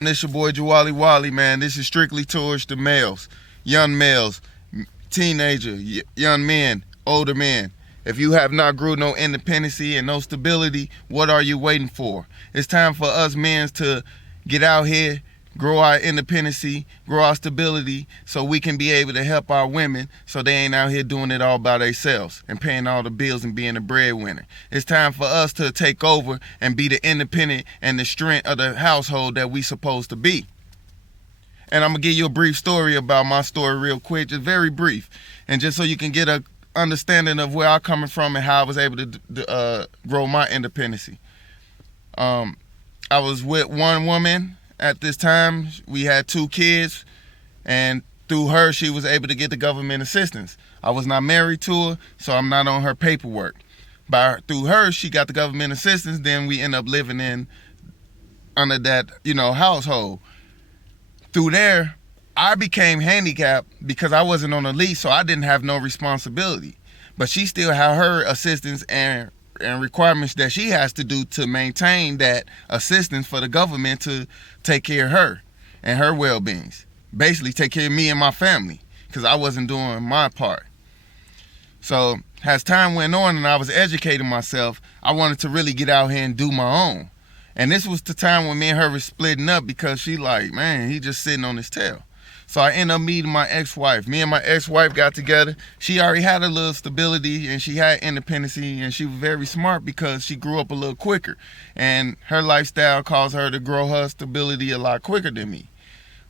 This your boy Wali, man. This is strictly towards the young males, teenager, young men, older men. If you have not grew no independency and no stability, what are you waiting for? It's time for us men to get out here, grow our independency, grow our stability, so we can be able to help our women so they ain't out here doing it all by themselves and paying all the bills and being the breadwinner. It's time for us to take over and be the independent and the strength of the household that we supposed to be. And I'm going to give you a brief story about my story real quick, just very brief. And just so you can get a understanding of where I'm coming from and how I was able to grow my independency. I was with one woman at this time. We had 2 kids, and through her, she was able to get the government assistance. I was not married to her, so I'm not on her paperwork. Through her, she got the government assistance. Then we end up living under that, household. Through there, I became handicapped because I wasn't on a lease, so I didn't have no responsibility. But she still had her assistance and requirements that she has to do to maintain that assistance for the government to take care of her and her well-beings. Basically, take care of me and my family because I wasn't doing my part. So as time went on and I was educating myself, I wanted to really get out here and do my own. And this was the time when me and her were splitting up because she like, man, he just sitting on his tail. So I ended up meeting my ex-wife. Me and my ex-wife got together. She already had a little stability and she had independency, and she was very smart because she grew up a little quicker. And her lifestyle caused her to grow her stability a lot quicker than me.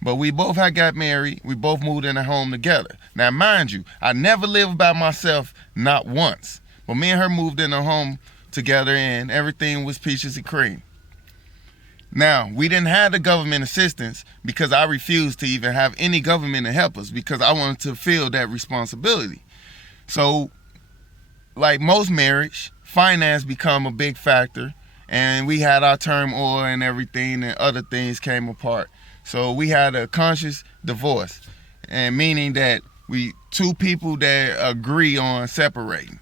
But we both had got married. We both moved in a home together. Now, mind you, I never lived by myself, not once. But me and her moved in a home together and everything was peaches and cream. Now, we didn't have the government assistance because I refused to even have any government to help us because I wanted to feel that responsibility. So, like most marriage, finance become a big factor, and we had our turmoil and everything, and other things came apart. So we had a conscious divorce, and meaning that we 2 people that agree on separating.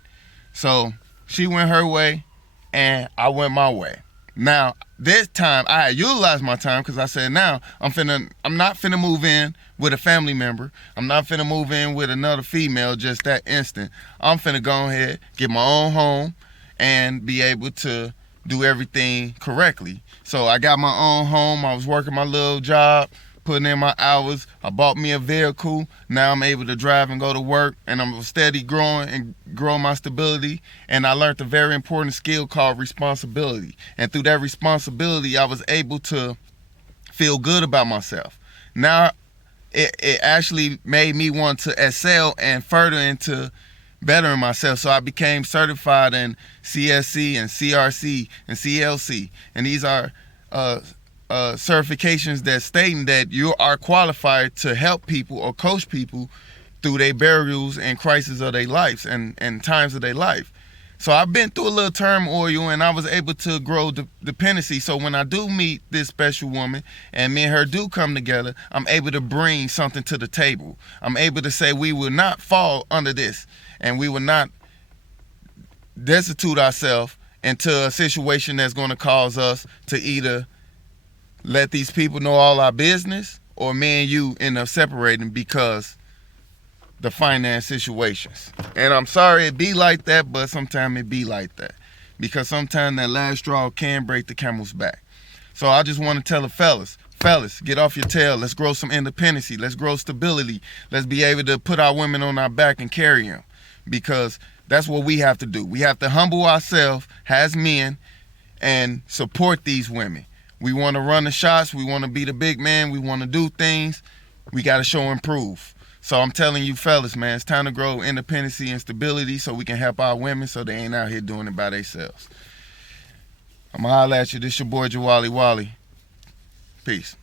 So she went her way, and I went my way. Now, this time, I had utilized my time because I said, now, I'm not finna move in with a family member. I'm not finna move in with another female just that instant. I'm finna go ahead, get my own home, and be able to do everything correctly. So I got my own home. I was working my little job, putting in my hours. I bought me a vehicle. Now I'm able to drive and go to work, and I'm steady growing my stability. And I learned a very important skill called responsibility. And through that responsibility, I was able to feel good about myself. Now it actually made me want to excel and further into bettering myself. So I became certified in CSC and CRC and CLC. And these are certifications that stating that you are qualified to help people or coach people through their burials and crises of their lives and times of their life. So I've been through a little turmoil, and I was able to grow dependency. So when I do meet this special woman and me and her do come together, I'm able to bring something to the table. I'm able to say we will not fall under this, and we will not destitute ourselves into a situation that's going to cause us to either let these people know all our business, or me and you end up separating because the finance situations. And I'm sorry it be like that, but sometimes it be like that. Because sometimes that last straw can break the camel's back. So I just want to tell the fellas, get off your tail. Let's grow some independency. Let's grow stability. Let's be able to put our women on our back and carry them. Because that's what we have to do. We have to humble ourselves as men and support these women. We want to run the shots. We want to be the big man. We want to do things. We got to show and prove. So I'm telling you fellas, man, it's time to grow independency and stability so we can help our women so they ain't out here doing it by themselves. I'm going to holler at you. This your boy, Wali. Peace.